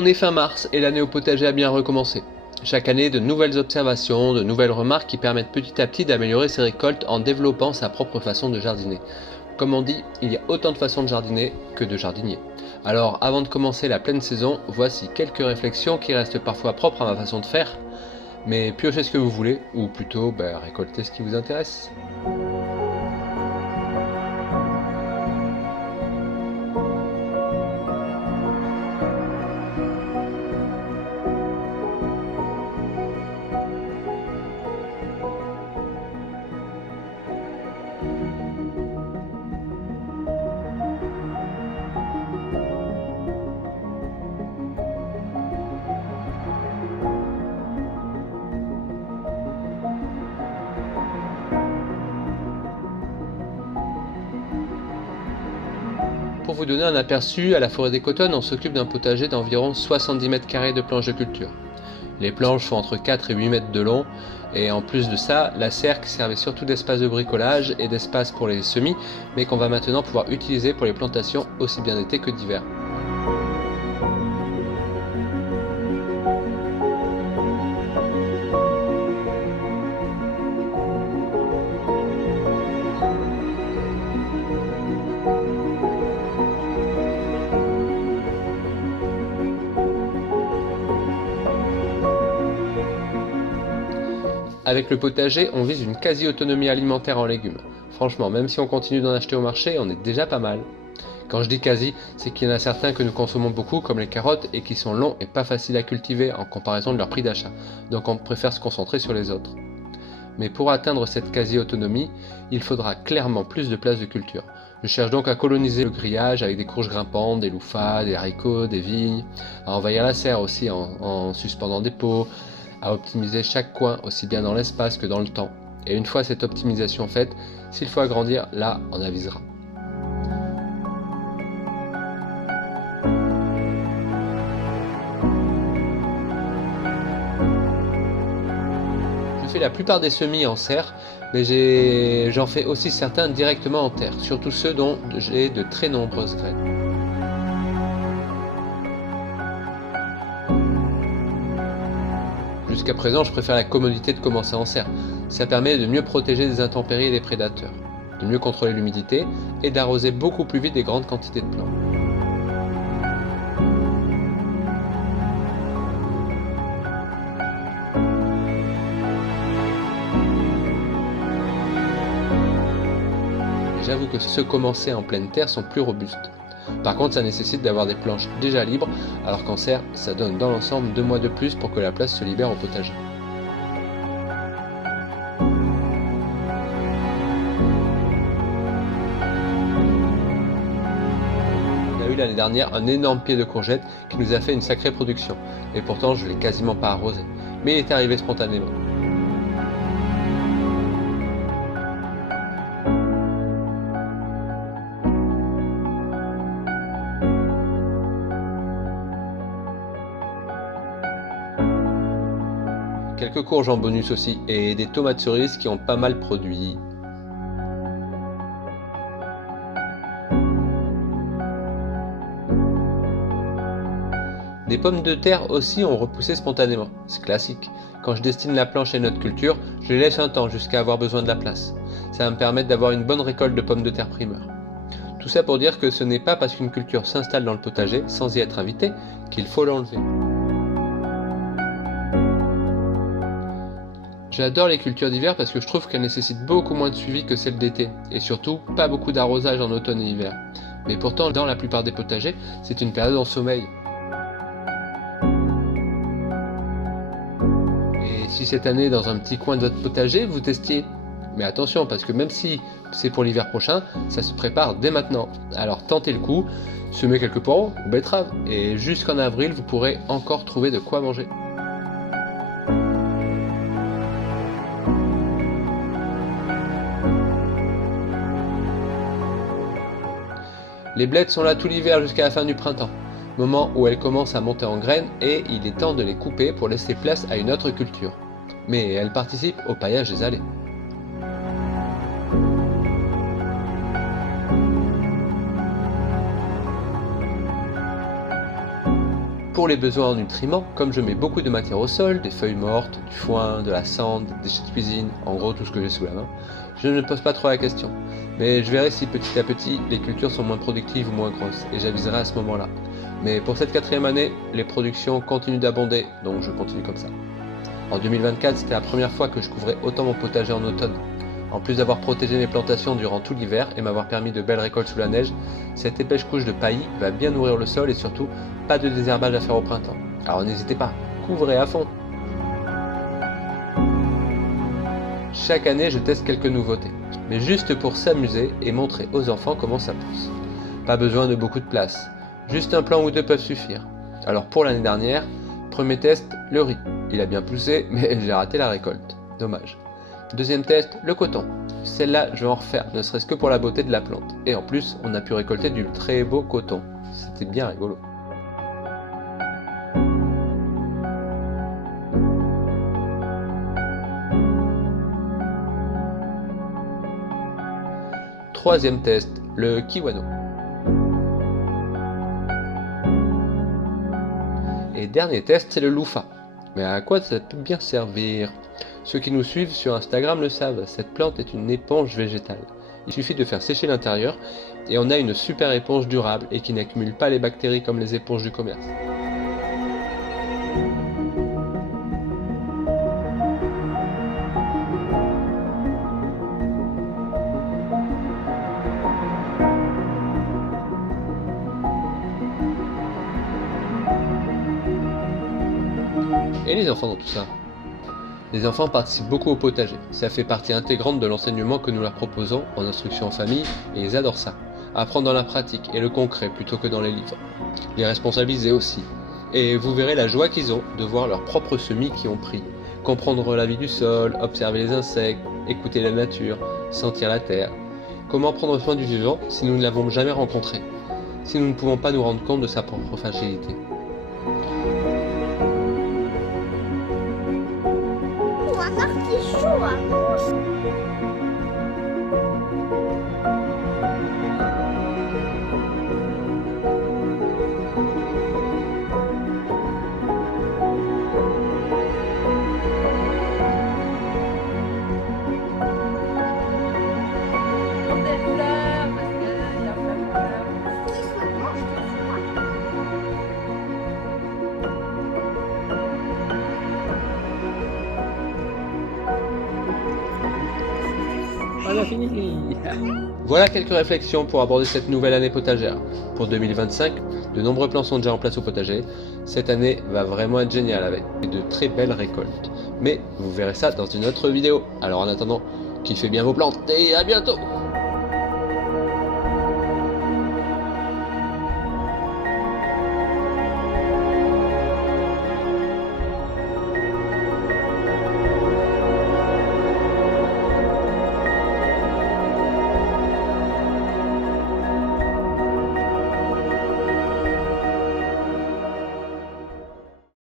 on est fin mars et l'année au potager a bien recommencé. Chaque année, de nouvelles observations, de nouvelles remarques qui permettent petit à petit d'améliorer ses récoltes en développant sa propre façon de jardiner. Comme on dit, il y a autant de façons de jardiner que de jardiniers. Alors avant de commencer la pleine saison, voici quelques réflexions qui restent parfois propres à ma façon de faire, mais piochez ce que vous voulez, ou plutôt récoltez ce qui vous intéresse. Pour vous donner un aperçu, à la forêt des Cotonnes, on s'occupe d'un potager d'environ 70 mètres carrés de planches de culture. Les planches font entre 4 et 8 mètres de long, et en plus de ça, la cerque servait surtout d'espace de bricolage et d'espace pour les semis, mais qu'on va maintenant pouvoir utiliser pour les plantations aussi bien d'été que d'hiver. Avec le potager, on vise une quasi-autonomie alimentaire en légumes. Franchement, même si on continue d'en acheter au marché, on est déjà pas mal. Quand je dis quasi, c'est qu'il y en a certains que nous consommons beaucoup, comme les carottes, et qui sont longs et pas faciles à cultiver en comparaison de leur prix d'achat. Donc on préfère se concentrer sur les autres. Mais pour atteindre cette quasi-autonomie, il faudra clairement plus de place de culture. Je cherche donc à coloniser le grillage avec des courges grimpantes, des loufats, des haricots, des vignes, à envahir la serre aussi en suspendant des pots, à optimiser chaque coin aussi bien dans l'espace que dans le temps. Et une fois cette optimisation faite, s'il faut agrandir, là on avisera. Je fais la plupart des semis en serre, mais j'en fais aussi certains directement en terre, surtout ceux dont j'ai de très nombreuses graines. Jusqu'à présent, je préfère la commodité de commencer en serre. Ça permet de mieux protéger des intempéries et des prédateurs, de mieux contrôler l'humidité et d'arroser beaucoup plus vite des grandes quantités de plantes. Et j'avoue que ceux commencés en pleine terre sont plus robustes. Par contre, ça nécessite d'avoir des planches déjà libres, alors qu'en serre, ça donne dans l'ensemble 2 mois de plus pour que la place se libère au potager. On a eu l'année dernière un énorme pied de courgettes qui nous a fait une sacrée production, et pourtant je ne l'ai quasiment pas arrosé, mais il est arrivé spontanément. Quelques courges en bonus aussi, et des tomates cerises qui ont pas mal produit. Des pommes de terre aussi ont repoussé spontanément, c'est classique. Quand je destine la planche à une autre culture, je les laisse un temps jusqu'à avoir besoin de la place. Ça va me permettre d'avoir une bonne récolte de pommes de terre primeur. Tout ça pour dire que ce n'est pas parce qu'une culture s'installe dans le potager, sans y être invité, qu'il faut l'enlever. J'adore les cultures d'hiver parce que je trouve qu'elles nécessitent beaucoup moins de suivi que celles d'été, et surtout pas beaucoup d'arrosage en automne et hiver. Mais pourtant, dans la plupart des potagers, c'est une période en sommeil. Et si cette année, dans un petit coin de votre potager, vous testiez, mais attention, parce que même si c'est pour l'hiver prochain, ça se prépare dès maintenant. Alors tentez le coup, semez quelques poireaux ou betteraves, et jusqu'en avril, vous pourrez encore trouver de quoi manger. Les blettes sont là tout l'hiver jusqu'à la fin du printemps, moment où elles commencent à monter en graines et il est temps de les couper pour laisser place à une autre culture. Mais elles participent au paillage des allées. Pour les besoins en nutriments, comme je mets beaucoup de matière au sol, des feuilles mortes, du foin, de la cendre, des déchets de cuisine, en gros tout ce que j'ai sous la main, je ne me pose pas trop la question. Mais je verrai si petit à petit les cultures sont moins productives ou moins grosses, et j'aviserai à ce moment-là. Mais pour cette 4e année, les productions continuent d'abonder, donc je continue comme ça. En 2024, c'était la première fois que je couvrais autant mon potager en automne. En plus d'avoir protégé mes plantations durant tout l'hiver et m'avoir permis de belles récoltes sous la neige, cette épaisse couche de paillis va bien nourrir le sol et surtout, pas de désherbage à faire au printemps. Alors n'hésitez pas, couvrez à fond. Chaque année, je teste quelques nouveautés, mais juste pour s'amuser et montrer aux enfants comment ça pousse. Pas besoin de beaucoup de place, juste un plant ou deux peuvent suffire. Alors pour l'année dernière, premier test, le riz. Il a bien poussé, mais j'ai raté la récolte. Dommage. Deuxième test, le coton. Celle-là, je vais en refaire, ne serait-ce que pour la beauté de la plante. Et en plus, on a pu récolter du très beau coton. C'était bien rigolo. Troisième test, le kiwano. Et dernier test, c'est le louffa. Mais à quoi ça peut bien servir? Ceux qui nous suivent sur Instagram le savent, cette plante est une éponge végétale. Il suffit de faire sécher l'intérieur et on a une super éponge durable et qui n'accumule pas les bactéries comme les éponges du commerce. Et les enfants dans tout ça? Les enfants participent beaucoup au potager, ça fait partie intégrante de l'enseignement que nous leur proposons en instruction en famille et ils adorent ça. Apprendre dans la pratique et le concret plutôt que dans les livres. Les responsabiliser aussi. Et vous verrez la joie qu'ils ont de voir leurs propres semis qui ont pris. Comprendre la vie du sol, observer les insectes, écouter la nature, sentir la terre. Comment prendre soin du vivant si nous ne l'avons jamais rencontré? Si nous ne pouvons pas nous rendre compte de sa propre fragilité. On a fini. Voilà quelques réflexions pour aborder cette nouvelle année potagère. Pour 2025, de nombreux plans sont déjà en place au potager. Cette année va vraiment être géniale avec de très belles récoltes. Mais vous verrez ça dans une autre vidéo. Alors en attendant, kiffez bien vos plantes et à bientôt!